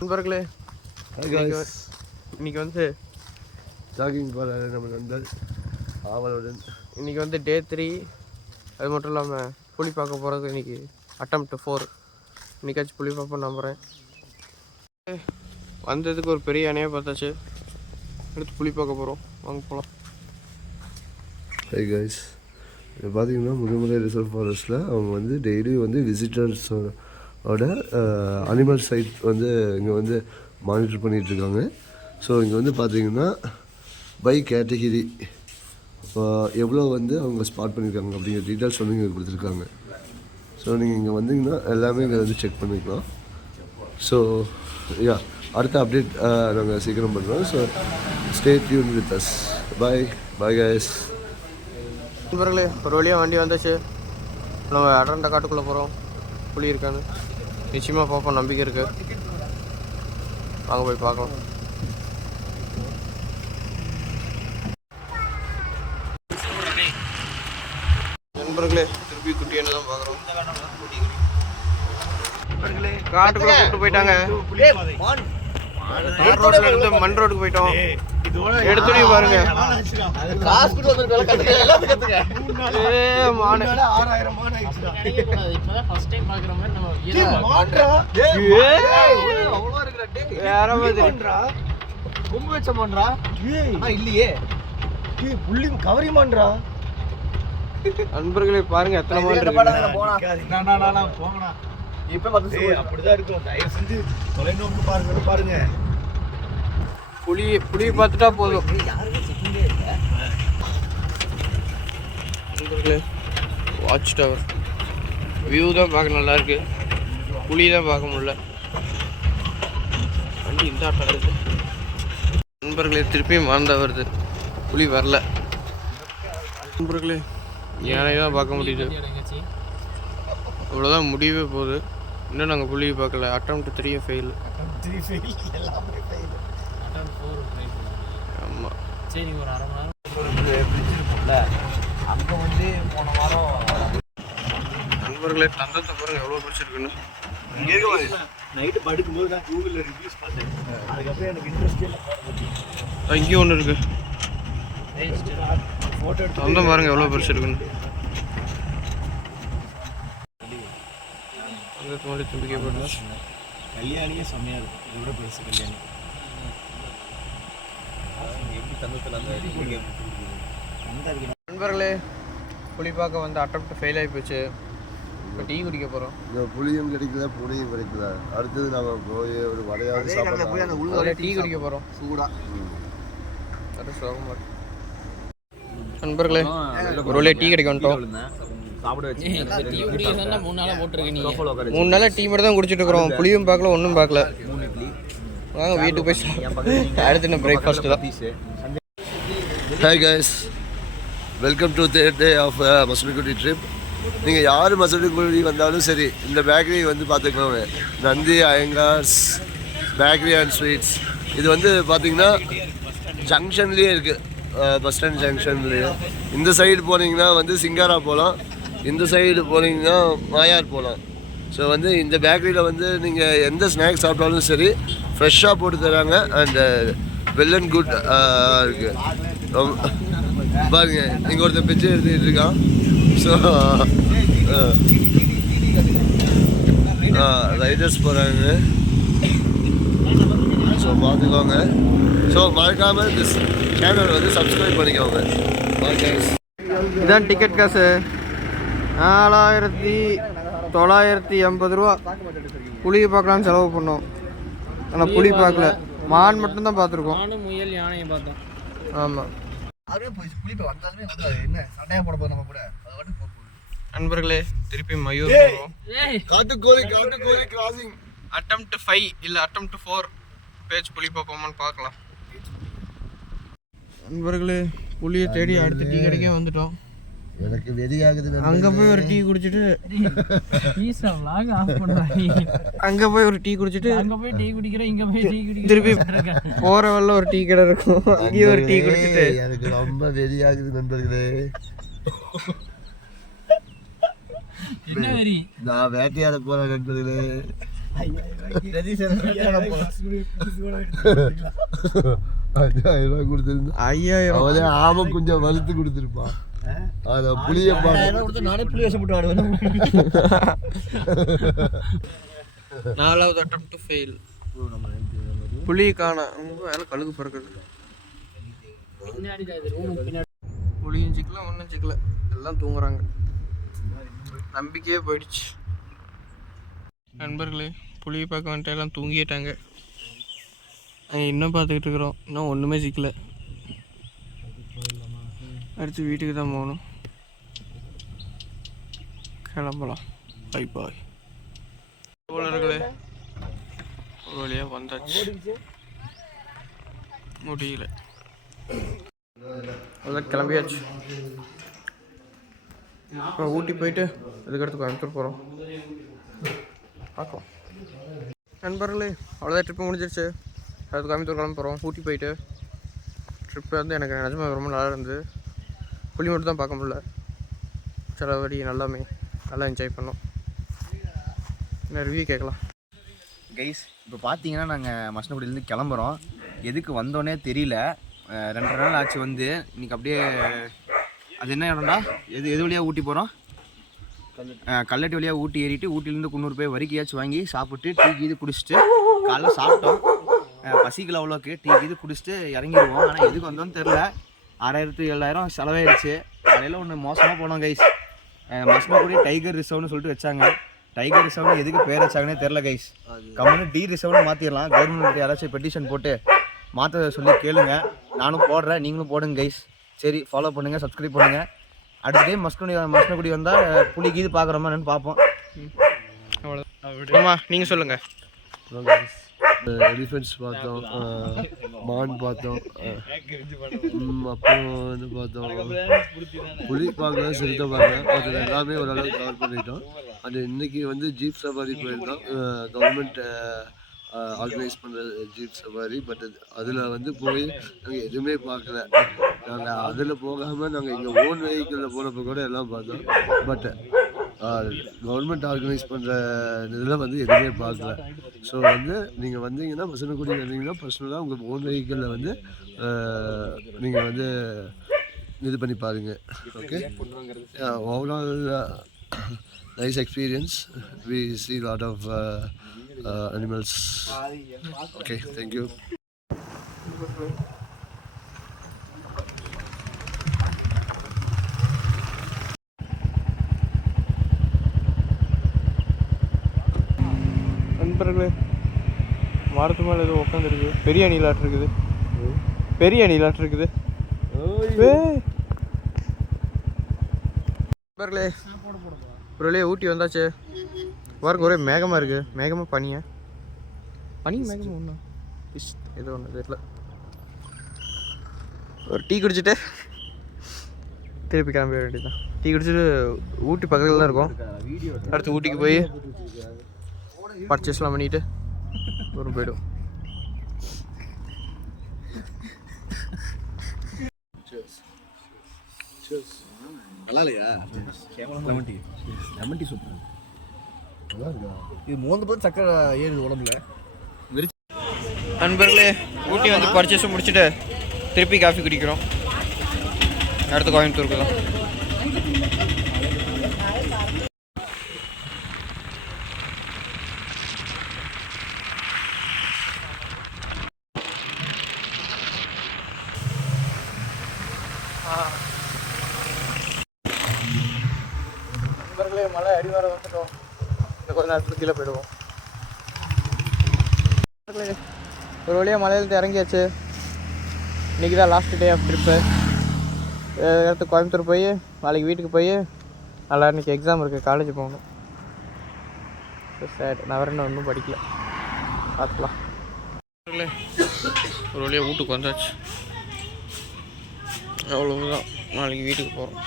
நண்பர்களே, இன்னைக்கு வந்து ஜாகிங் போகிற நம்ம நண்பர் ஆவலுடன் இன்னைக்கு வந்து டே 3. அது மட்டும் இல்லாமல் புலி பார்க்க போகிறது இன்னைக்கு அட்டெம்ப்ட் 4. இன்னைக்காச்சும் புலி பார்ப்போம் நம்புகிறேன். வந்ததுக்கு ஒரு பெரிய அணையாக பார்த்தாச்சு. அடுத்து புலி பார்க்க போகிறோம், வாங்க போகலாம். ஹை கைஸ், இது பார்த்தீங்கன்னா முதுமலை ரிசர்வ் ஃபாரஸ்ட்டில் அவங்க வந்து டெய்லி வந்து விசிட்டர்ஸோட அனிமல் சைட் வந்து இங்கே வந்து மானிட்டர் பண்ணிகிட்ருக்காங்க. ஸோ இங்கே வந்து பார்த்தீங்கன்னா பை கேட்டகிரி எவ்வளோ வந்து அவங்க ஸ்பாட் பண்ணியிருக்காங்க அப்படிங்கிற டீட்டெயில்ஸ் வந்து இங்கே கொடுத்துருக்காங்க. ஸோ நீங்கள் இங்கே வந்தீங்கன்னா எல்லாமே இங்கே வந்து செக் பண்ணிக்கலாம். ஸோ யா, அடுத்த அப்டேட் நாங்கள் சீக்கிரம் பண்ணுறோம். So stay tune with us. Bye guys. நண்பர்களே, ஒரு வழியாக வண்டி வந்துச்சு. நம்ம அடர்ந்த காட்டுக்குள்ளே போகிறோம். புலி இருக்கான்னு நிச்சயமாக பார்ப்போம், நம்பிக்கை இருக்குது. வாங்க போய் பார்க்கலாம். நண்பர்களே, திருப்பி குட்டி என்ன தான் பார்க்குறோம். காட்டுக்குள்ளே கூப்பிட்டு போயிட்டாங்க. ரோட்ல இருந்து மண் ரோடுக்கு போயிட்டோம். எடுத்துட்டு பாருங்க, நண்பர்களே பாருங்க எத்தனை மான் இருக்கு. அப்படிதான் இருக்கும். தயவு செஞ்சு தொலைநோக்கு பாருங்க. புலியை பார்த்துட்டா போதும். வாட்ச் டவர் வியூ தான் பார்க்க நல்லா இருக்கு. புலி தான் பார்க்க முடியல. வண்டி இந்த ஆட்டம் இருக்கு. நண்பர்களே, திருப்பியும் மாந்தா வருது, புலி வரல. நண்பர்களே, யானை தான் பார்க்க முடியுது. இவ்வளோதான் முடியவே போகுது. இன்னும் நாங்கள் புலியை பார்க்கல. Attempt 3 fail. ஆமாம், சரி. ஒரு அரை மணி நேரம் இருக்கும்ல, அங்கே வந்து போன வாரம் நண்பர்களே தந்தத்தை பாருங்க எவ்வளோ பிடிச்சிருக்குன்னு. நைட்டு படுக்கும்போது நான் கூகுளில் ரிவ்யூஸ் பார்த்தேன். அதுக்கப்புறம் எனக்கு இன்ட்ரெஸ்டே இல்லை. இங்கேயும் ஒன்று இருக்கு. ஃபோட்டோ எடுத்து தந்தம் பாருங்க எவ்வளோ பிடிச்சிருக்குன்னு. கல்யாணியே செம்மையாக இருக்கும். இதோட பெருசு கல்யாணி. நண்பர்களே, புலி பார்க்க வந்து அட்டெம்ப்ட் ஃபெயில் ஆகி போச்சு. இப்போ டீ குடிக்க போகிறோம். இந்த புளியும் கிடைக்கல, புளியும் கிடைக்கல. அடுத்தது நம்ம போய் ஒரு வடையாவது சாப்பிடலாம். டீ குடிக்க போகிறோம் சூடாக. நண்பர்களே, ஒரு வழியாக டீ கிடைக்க வந்துட்டோம். 3 நாளாக டீ மட்டும் தான் குடிச்சிட்டு இருக்கிறோம். புளியும் பார்க்கல, ஒன்றும் பார்க்கல. வாங்க வீட்டுக்கு போய் அடுத்து என்ன பிரேக்ஃபாஸ்ட்டு தான். Hi guys, welcome to third day of Masinagudi trip. நீங்கள் யார் மசூரிக்குடி வந்தாலும் சரி, இந்த பேக்கரி வந்து பார்த்துக்கோங்க. Nandhi Iyengars bakery and sweets. இது வந்து பார்த்திங்கன்னா ஜங்ஷன்லேயே இருக்குது, பஸ் ஸ்டாண்ட் ஜங்ஷன்லேயே. இந்த சைடு போனீங்கன்னா வந்து சிங்காரா போகலாம், இந்த சைடு போனீங்கன்னா மாயார் போகலாம். ஸோ வந்து இந்த பேக்கரியில் வந்து நீங்கள் எந்த ஸ்நாக்ஸ் சாப்பிட்டாலும் சரி ஃப்ரெஷ்ஷாக போட்டு தராங்க. அண்ட் வெல் அண்ட் குட் இருக்குது. பாருங்க, இங்கே ஒருத்தர் பிச்சை எடுத்துக்கிட்டு இருக்கான். ஸோ ரைடர்ஸ் போகிறாங்க. ஸோ பார்த்துக்கோங்க. ஸோ மறக்காமல் இந்த சேனல் வந்து சப்ஸ்கிரைப் பண்ணிக்கோங்க. இதுதான் டிக்கெட் காசு. 4980 ரூபா. புளியை பார்க்கலான்னு செலவு பண்ணோம். ஆனால் புளி பார்க்கல, மான் மட்டும்தான் பார்த்துருக்கோம். முயல் யானையை பார்த்தோம். ஆமாம் நண்பர்களே, திருப்பி மயூர் போகிறோம். காட்டுக்கோழி கிராசிங். அட்டெம்ப்ட் 5 இல்லை அட்டெம்ப்ட் 4 பேஜ் புலி பார்ப்போமான்னு பார்க்கலாம். நண்பர்களே, புளியை தேடி அடுத்த டீ கடைக்கே வந்துட்டோம். எனக்கு வெறியாகுது. அங்கே போய் ஒரு டீ குடிச்சிட்டு அங்கே போய் ஒரு டீ குடிச்சிட்டு அங்கே போய் டீ குடிக்கிறேன், இங்கே போய் டீ குடிக்கிறேன். திருப்பி போகிற வரல ஒரு டீ கடை இருக்கும், அங்கேயும் ஒரு டீ குடிச்சிட்டு. எனக்கு ரொம்ப வெறியாகுது நண்பர்களே. என்ன வெறி? நான் வேட்டையாட போகிறேன் நண்பர்களே. ₹5000 கொடுத்துருந்தா 5000 அவனே ஆமை கொஞ்சம் வறுத்து கொடுத்துருப்பான். அதை புளிய நானே புளி வேஷம் போட்டு ஆடுவேன். 4வது அட்டெம்ப்ட் ஃபெயில். புளி காணா வேலை கழுகு பிறக்குது. புளியும் சிக்கல ஒன்றும் சிக்கல எல்லாம் தூங்குறாங்க. நம்பிக்கையே போயிடுச்சு. நண்பர்களே புளியை பார்க்க வந்துட்டு எல்லாம் தூங்கிட்டாங்க. நாங்கள் இன்னும் பார்த்துக்கிட்டு இருக்கிறோம். இன்னும் ஒன்றுமே சிக்கலை. அடுத்து வீட்டுக்கு தான் போகணும். கிளம்பலாம். Bye bye. தோழர்களே ஒரு வழியாக வந்தாச்சு. முடியல அதான் கிளம்பியாச்சு. இப்போ ஊட்டி போயிட்டு அதுக்கடுத்து கோயம்புத்தூர் போகிறோம். பார்க்கலாம் நண்பர்களே. அவ்வளோதான் ட்ரிப்பு முடிஞ்சிருச்சு. அடுத்து கோயம்புத்தூர் கிளம்ப போகிறோம். ஊட்டி போயிட்டு ட்ரிப்பு வந்து எனக்கு நிஜமாக ரொம்ப நல்லா இருந்தது. புளி மட்டும் தான் பார்க்க முடியல. சிலபடி நல்லாமே நல்லா என்ஜாய் பண்ணோம். என்ன ரிவ்யூ கேட்கலாம் கைஸ். இப்போ பார்த்தீங்கன்னா நாங்கள் மசனகுடியிலேருந்து கிளம்புறோம். எதுக்கு வந்தோன்னே தெரியல. 2 நாள் ஆச்சு வந்து. இன்றைக்கி அப்படியே அது என்ன இடம்டா, எது வழியாக ஊட்டி போகிறோம்? கல்லட்டி வழியாக ஊட்டி ஏறிட்டு ஊட்டிலேருந்து குன்னூர் போய் வரிக்கையாச்சும் வாங்கி சாப்பிட்டு டீ கீது குடிச்சிட்டு காலைல சாப்பிட்டோம். பசிக்கல அவ்வளோக்கு. டீ கீது குடிச்சிட்டு இறங்கிடுவோம். ஆனால் எதுக்கு வந்தோன்னு தெரில. 6000-7000 செலவாயிடுச்சு. காலையில் ஒன்று மோசமாக போனோம் கைஸ். மசனகுடி டைகர் ரிசர்வ்னு சொல்லிட்டு வச்சாங்க. டைகர் ரிசர்வ்னு எதுக்கு பேர் வச்சாங்கன்னே தெரில கைஸ். கம்முன்னு டி ரிசர்வ்னு மாற்றிடலாம். கவர்மெண்ட் யாராச்சும் பெட்டிஷன் போட்டு மாற்ற சொல்லி கேளுங்க. நானும் போடுறேன், நீங்களும் போடுங்க கைஸ். சரி, ஃபாலோ பண்ணுங்கள், சப்ஸ்கிரைப் பண்ணுங்கள். அடுத்த டைம் மசனகுடி வந்தால் புளி கீது பார்க்குறோமா என்னன்னு பார்ப்போம். அவ்வளோதான். ஆமாம் நீங்கள் சொல்லுங்கள். எலிஃபென்ட்ஸ் பார்த்தோம், மான் பார்த்தோம், அப்புறம் வந்து பார்த்தோம் புலி பார்க்கலாம், சிறுத்தை பார்க்கலாம். அதில் எல்லாமே ஓரளவுக்கு கவர் பண்ணிட்டோம். அது இன்றைக்கி வந்து ஜீப் சஃபாரி போயிருந்தோம். கவர்மெண்ட் ஆர்கனைஸ் பண்ணுற ஜீப் சஃபாரி. பட் அதில் வந்து போய் நாங்கள் எதுவுமே பார்க்கல. நாங்கள் அதில் போகாமல் நாங்கள் எங்கள் ஓன் வெஹிக்கிளில் போனப்போ கூட எல்லாம் பார்த்தோம். பட் கவர்மெண்ட் ஆர்கனைஸ் பண்ணுற இதில் வந்து எதுவுமே பார்க்கல. ஸோ வந்து நீங்கள் வந்தீங்கன்னா மசனகுடி வந்தீங்கன்னா பர்சனலாக உங்கள் ஓன் வெஹிக்கிளில் வந்து நீங்கள் வந்து இது பண்ணி பாருங்கள். Okay, overall nice experience. We see lot of animals. Okay, thank you. நண்பர்களே மரத்து மேலே ஏதோ உட்காந்துருக்கு. பெரிய அணிலாட்டு இருக்குது. பெரிய அணிலாட்டு இருக்குது. நண்பர்களே ஒரு வழியாக ஊட்டி வந்தாச்சு. பாருங்க ஒரே மேகமாக இருக்குது. மேகமாக பனியா மேகமாக ஒன்றா ஏதோ ஒன்று தெரியல. ஒரு டீ குடிச்சிட்டு திருப்பி கிளம்ப வேண்டியதுதான். டீ குடிச்சிட்டு ஊட்டி பக்கத்தில் தான் இருக்கும். அடுத்து ஊட்டிக்கு போய் பர்ச்சேஸ்லாம் பண்ணிட்டு ஒரு போய்டும். நல்லா இல்லையா? Lemon tea super. இது மோந்து போது சக்கரை ஏறுது உடம்புல. நண்பர்களே ஊட்டி வந்து பர்ச்சேஸும் முடிச்சுட்டு திருப்பி காஃபி குடிக்கிறோம். அடுத்து கோயம்புத்தூருக்கு தான். நண்பர்களே மழை அடிவார வந்துட்டோம். இந்த கொஞ்ச நேரத்தில் கீழே போயிடுவோம். ஒரு வழியாக மலையிலேருந்து இறங்கியாச்சு. இன்றைக்கி தான் லாஸ்ட் டே ஆஃப் ட்ரிப்பு. இடத்து கோயம்புத்தூர் போய் நாளைக்கு வீட்டுக்கு போய் நல்லா இன்றைக்கி எக்ஸாம் இருக்குது. காலேஜ் போகணும். சேட். நான் வேறு ஒன்றும் படிக்கல. பார்த்துக்கலாம். ஒரு வழியாக வீட்டுக்கு வந்தாச்சு. அவ்வளவுதான். நாளைக்கு வீட்டுக்கு போகிறோம்.